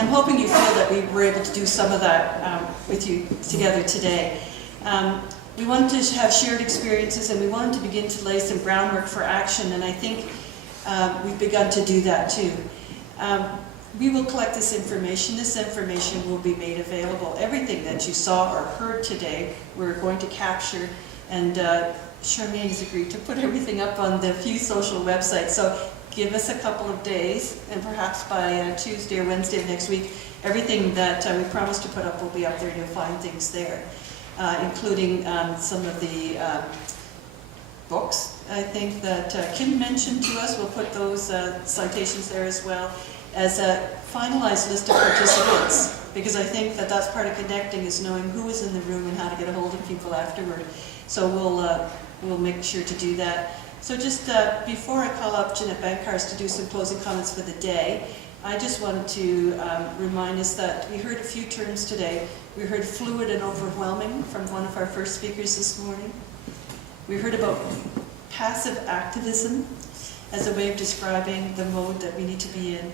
I'm hoping you feel that we were able to do some of that with you together today. We wanted to have shared experiences, and we wanted to begin to lay some groundwork for action, and I think we've begun to do that too. We will collect this information. This information will be made available. Everything that you saw or heard today, we're going to capture, and Charmaine has agreed to put everything up on the FuseSocial website. So give us a couple of days, and perhaps by Tuesday or Wednesday of next week, everything that we promised to put up will be up there, and you'll find things there, including some of the books, I think, that Kim mentioned to us. We'll put those citations there as well as a finalized list of participants, because I think that that's part of connecting, is knowing who is in the room and how to get a hold of people afterward. So we'll make sure to do that. So just before I call up Jeanette Bankhurst to do some closing comments for the day, I just wanted to remind us that we heard a few terms today. We heard fluid and overwhelming from one of our first speakers this morning. We heard about passive activism as a way of describing the mode that we need to be in.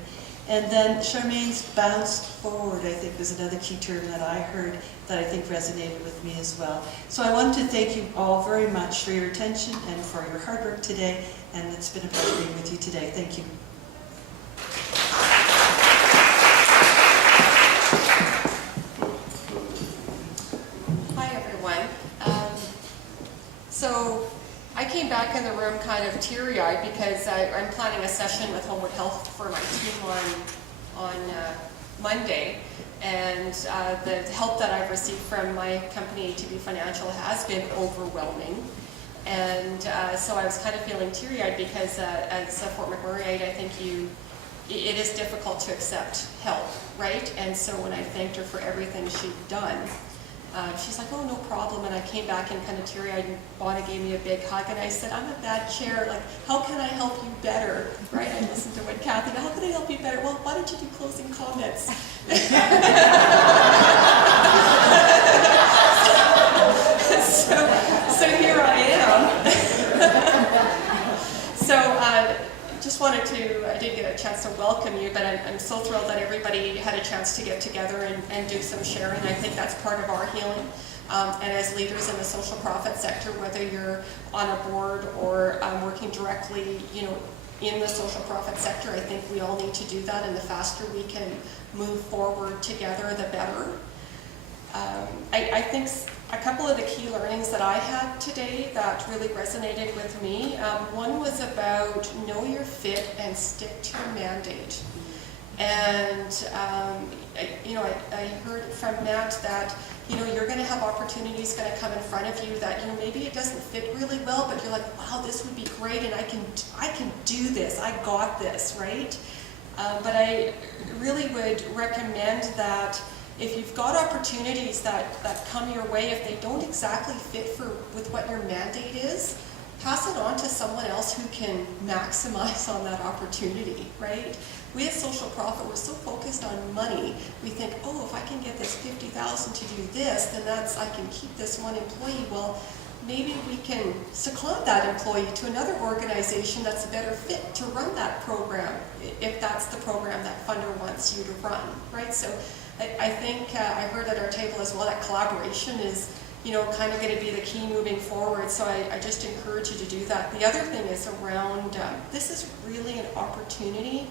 And then Charmaine's bounce forward, I think, was another key term that I heard that I think resonated with me as well. So I want to thank you all very much for your attention and for your hard work today, and it's been a pleasure being with you today. Thank you. Hi, everyone. So I came back in the room kind of teary-eyed because I'm planning a session with Homeward Health for my team on Monday, and the help that I've received from my company, ATB Financial, has been overwhelming. And so I was kind of feeling teary-eyed because as a Fort McMurrayite, I think it is difficult to accept help, right? And so when I thanked her for everything she'd done, she's like, oh, no problem. And I came back and kind of teary-eyed, and Bonnie gave me a big hug, and I said, I'm a bad chair. Like, how can I help you better? Right? I listened to what Kathy, how can I help you better? Well, why don't you do closing comments? so here I am. So just wanted to, I did get a chance to welcome you, but I'm so thrilled that everybody had a chance to get together and do some sharing. I think that's part of our healing. And as leaders in the social profit sector, whether you're on a board or working directly, in the social profit sector, I think we all need to do that, and the faster we can move forward together, the better. I think a couple of the key learnings that I had today that really resonated with me, one was about know your fit and stick to your mandate. And I heard from Matt that you're going to have opportunities going to come in front of you that maybe it doesn't fit really well, but you're like, wow, this would be great, and I can do this, I got this, right? But I really would recommend that if you've got opportunities that come your way, if they don't exactly fit with what your mandate is, pass it on to someone else who can maximize on that opportunity, right? We as social profit, we're so focused on money. We think, oh, if I can get this $50,000 to do this, then I can keep this one employee. Well, maybe we can second that employee to another organization that's a better fit to run that program, if that's the program that funder wants you to run, right? So I think I heard at our table as well that collaboration is kind of going to be the key moving forward. So I just encourage you to do that. The other thing is around, this is really an opportunity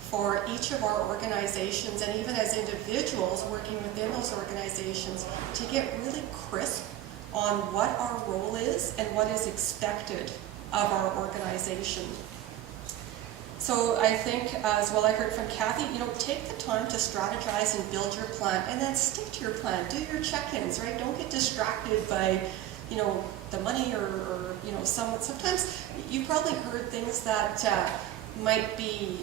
for each of our organizations, and even as individuals working within those organizations, to get really crisp on what our role is and what is expected of our organization. So I think, as well I heard from Kathy, take the time to strategize and build your plan, and then stick to your plan. Do your check-ins, right? Don't get distracted by, the money or sometimes you probably heard things that might be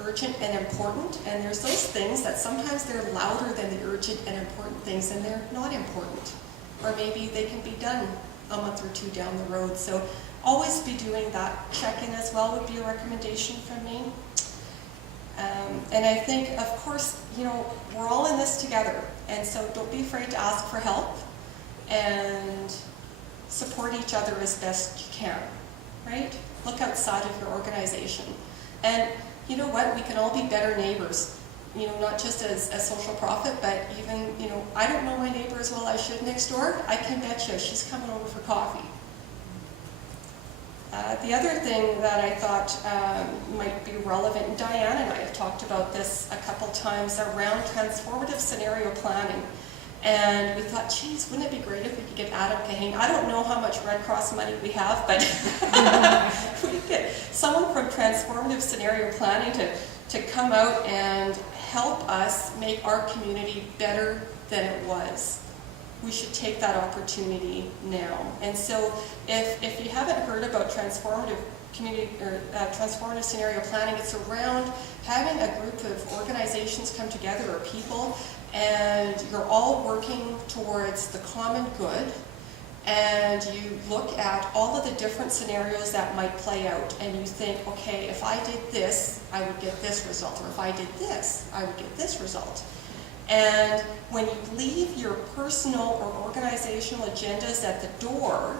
urgent and important, and there's those things that sometimes they're louder than the urgent and important things, and they're not important. Or maybe they can be done a month or two down the road. So always be doing that check-in as well would be a recommendation from me. And I think, of course, we're all in this together, and so don't be afraid to ask for help and support each other as best you can, right? Look outside of your organization. And you know what, we can all be better neighbors. You know, not just as social profit, but even, you know, I don't know my neighbor as well as I should next door. I can bet you she's coming over for coffee. The other thing that I thought might be relevant, and Diane and I have talked about this a couple times, around transformative scenario planning. And we thought, geez, wouldn't it be great if we could get Adam Kahane? I don't know how much Red Cross money we have, but if we could get someone from transformative scenario planning to come out and help us make our community better than it was. We should take that opportunity now. And so if you haven't heard about transformative community or transformative scenario planning, it's around having a group of organizations come together, or people, and you're all working towards the common good, and you look at all of the different scenarios that might play out, and you think, okay, if I did this, I would get this result, or if I did this, I would get this result. And when you leave your personal or organizational agendas at the door,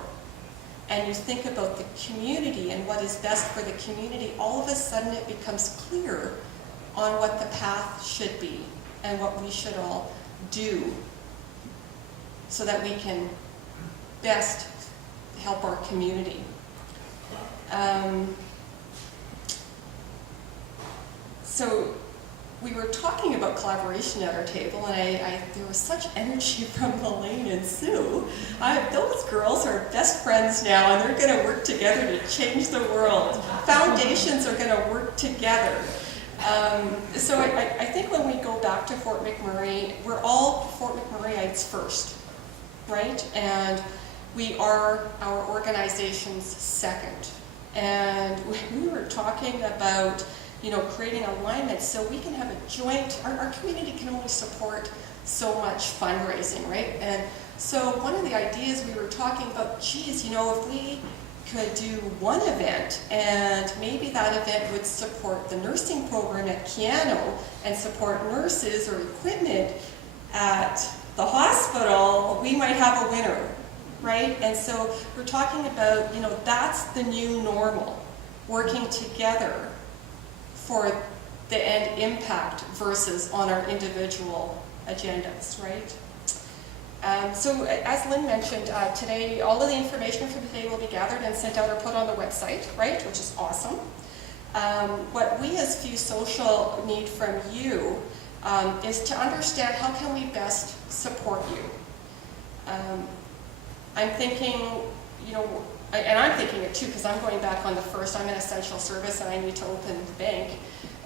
and you think about the community and what is best for the community, all of a sudden it becomes clear on what the path should be and what we should all do so that we can best help our community. So we were talking about collaboration at our table, and there was such energy from Elaine and Sue. Those girls are best friends now, and they're going to work together to change the world. Foundations are going to work together. So I think when we go back to Fort McMurray, we're all Fort McMurrayites first, right? And we are our organization's second. And we were talking about, you know, creating alignment so we can have a joint, our community can only support so much fundraising, right? And so one of the ideas we were talking about, geez, you know, if we could do one event, and maybe that event would support the nursing program at Keano and support nurses or equipment at the hospital, we might have a winner, right? And so we're talking about, you know, that's the new normal, working together for the end impact versus on our individual agendas, right? So as Lynn mentioned, today all of the information from today will be gathered and sent out or put on the website, right, which is awesome. What we as FuseSocial need from you is to understand how can we best support you. I'm thinking, you know, and I'm thinking it too, because I'm going back on the 1st, I'm an essential service and I need to open the bank.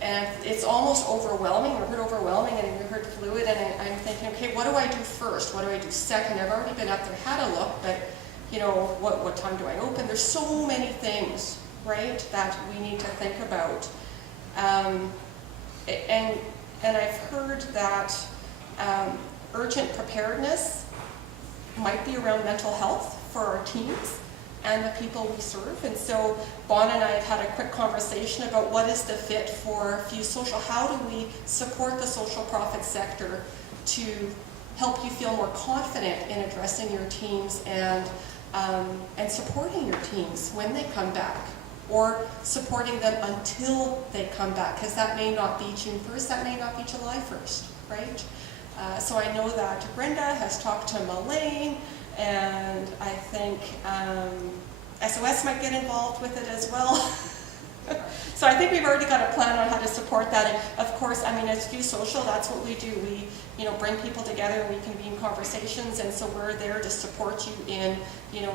And it's almost overwhelming. We heard overwhelming and we heard fluid, and I'm thinking, okay, what do I do first? What do I do second? I've already been up there, had a look, but you know, what time do I open? There's so many things, right, that we need to think about. And I've heard that urgent preparedness might be around mental health for our teams and the people we serve. And so Bon and I have had a quick conversation about what is the fit for FuseSocial. How do we support the social profit sector to help you feel more confident in addressing your teams and supporting your teams when they come back, or supporting them until they come back, because that may not be June 1st, that may not be July 1st, right? So I know that Brenda has talked to Elaine, and I think SOS might get involved with it as well. So I think we've already got a plan on how to support that. And of course, I mean, as FuseSocial, that's what we do. We, you know, bring people together and we convene conversations, and so we're there to support you in, you know,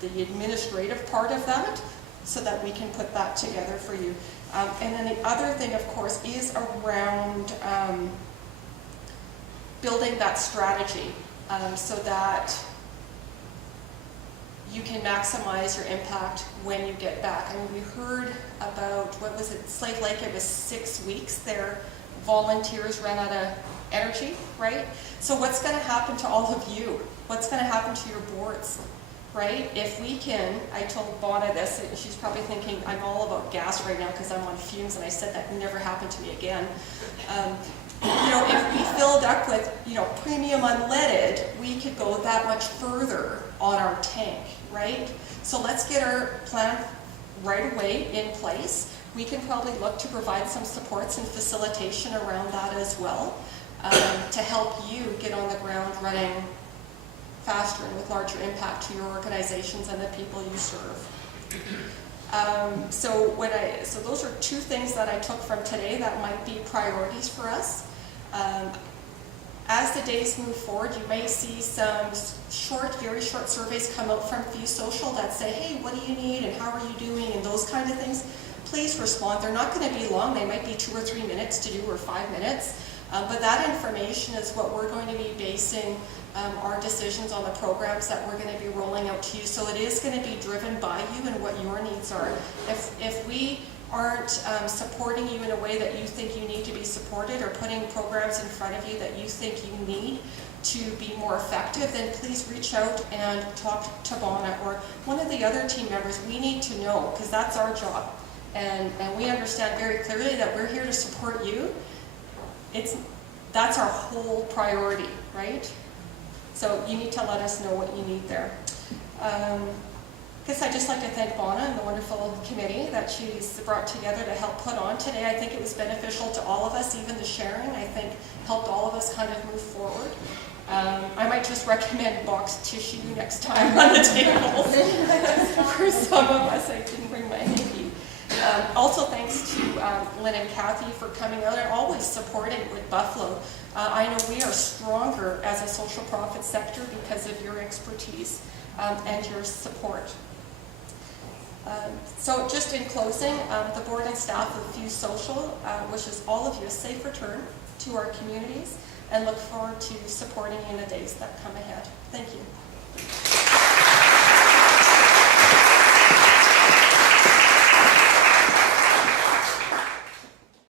the administrative part of that, so that we can put that together for you. And then the other thing, of course, is around building that strategy so that you can maximize your impact when you get back. I mean, we heard about, what was it, Slave Lake, it was 6 weeks, their volunteers ran out of energy, right? So what's going to happen to all of you? What's going to happen to your boards, right? If we can, I told Bona this, and she's probably thinking I'm all about gas right now because I'm on fumes, and I said that never happened to me again. You know, if we filled up with, you know, premium unleaded, we could go that much further on our tank, right? So let's get our plan right away in place. we can probably look to provide some supports and facilitation around that as well, to help you get on the ground running faster and with larger impact to your organizations and the people you serve. So those are two things that I took from today that might be priorities for us. As the days move forward, you may see some very short surveys come out from FuseSocial that say, hey, what do you need and how are you doing and those kind of things. Please respond. They're not going to be long. They might be 2 or 3 minutes to do or 5 minutes. But that information is what we're going to be basing our decisions on the programs that we're going to be rolling out to you. So it is going to be driven by you and what your needs are. If we aren't supporting you in a way that you think you need to be supported, or putting programs in front of you that you think you need to be more effective, then please reach out and talk to Bona or one of the other team members. We need to know, because that's our job. And we understand very clearly that we're here to support you. That's our whole priority, right? So you need to let us know what you need there. I guess I'd just like to thank Bona and the wonderful committee that she's brought together to help put on today. I think it was beneficial to all of us, even the sharing, I think helped all of us kind of move forward. I might just recommend boxed tissue next time on the table. For some of us, I didn't bring my hanky. Also thanks to Lynn and Kathy for coming out and always supporting with Buffalo. I know we are stronger as a social profit sector because of your expertise and your support. So just in closing, the board and staff of FuseSocial wishes all of you a safe return to our communities and look forward to supporting you in the days that come ahead. Thank you.